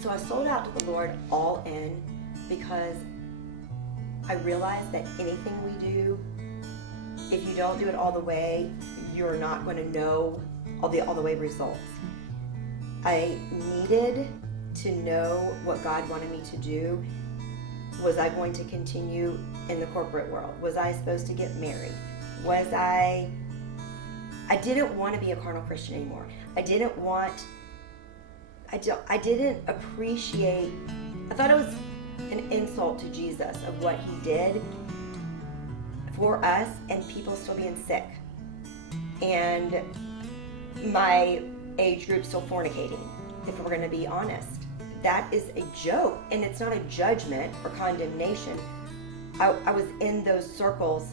So I sold out to the Lord all in because I realized that anything we do, if you don't do it all the way, you're not going to know all the way results. I needed to know what God wanted me to do. Was I going to continue in the corporate world? Was I supposed to get married? I didn't want to be a carnal Christian anymore. I didn't appreciate, I thought it was an insult to Jesus of what he did for us and people still being sick. And my age group still fornicating, if we're going to be honest. That is a joke, and it's not a judgment or condemnation. I was in those circles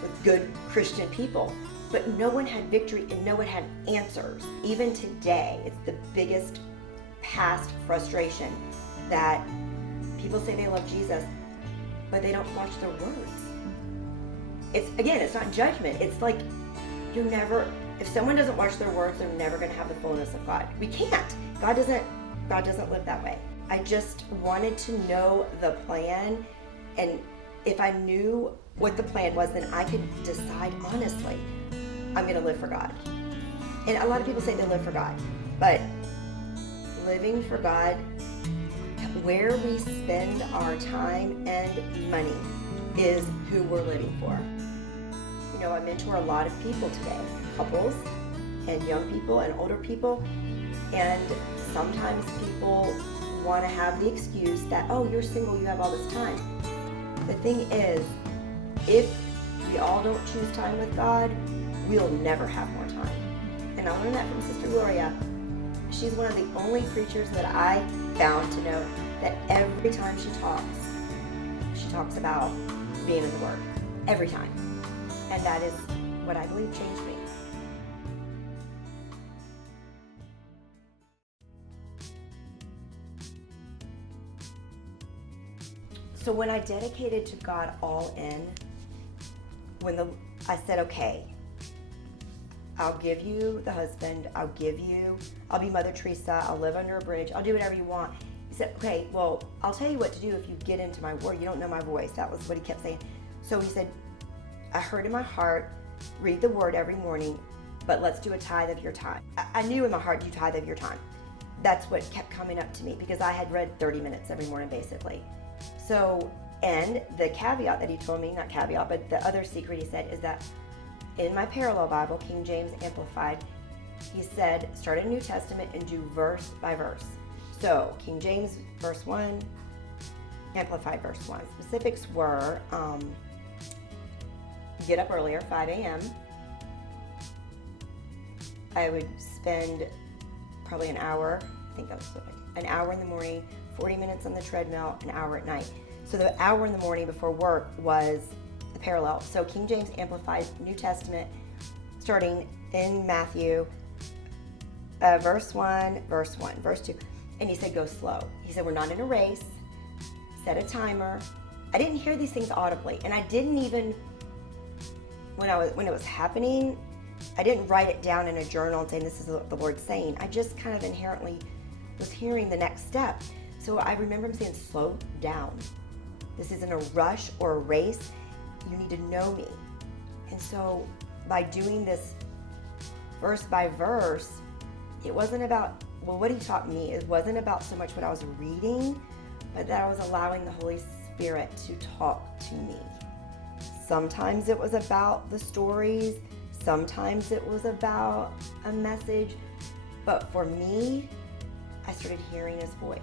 with good Christian people, but no one had victory and no one had answers. Even today, it's the biggest past frustration that people say they love Jesus, but they don't watch their words. It's not judgment. It's like if someone doesn't watch their words, they're never going to have the fullness of God. We can't. God doesn't live that way. I just wanted to know the plan, and if I knew what the plan was, then I could decide honestly, I'm going to live for God. And a lot of people say they live for God, but living for God, where we spend our time and money is who we're living for. You know, I mentor a lot of people today, couples and young people and older people, and sometimes people want to have the excuse that, oh, you're single, you have all this time. The thing is, if we all don't choose time with God, we'll never have more time. And I learned that from Sister Gloria. She's one of the only preachers that I found to know that every time she talks about being in the Word. Every time. And that is what I believe changed me. So when I dedicated to God all in, I said, okay, I'll give you the husband, I'll be Mother Teresa, I'll live under a bridge, I'll do whatever you want. He said, okay, well, I'll tell you what to do if you get into my word. You don't know my voice. That was what he kept saying. So he said, I heard in my heart, read the word every morning, but let's do a tithe of your time. I knew in my heart, do tithe of your time. That's what kept coming up to me because I had read 30 minutes every morning, basically. So, and the caveat that he told me, not caveat, but the other secret he said is that in my parallel Bible, King James Amplified, he said, start a New Testament and do verse by verse. So, King James, verse 1, Amplified, verse 1. Specifics were, get up earlier, 5 a.m. I would spend probably an hour, I think that was an hour in the morning, 40 minutes on the treadmill, an hour at night. So the hour in the morning before work was the parallel. So King James Amplified New Testament, starting in Matthew, verse 1, verse 2. And he said, go slow. He said, we're not in a race. Set a timer. I didn't hear these things audibly. And I didn't even, when it was happening, I didn't write it down in a journal and saying, this is what the Lord's saying. I just kind of inherently was hearing the next step. So I remember him saying, slow down. This isn't a rush or a race. You need to know me. And so by doing this verse by verse, it wasn't about, well, what he taught me, it wasn't about so much what I was reading, but that I was allowing the Holy Spirit to talk to me. Sometimes it was about the stories, sometimes it was about a message, but for me, I started hearing his voice.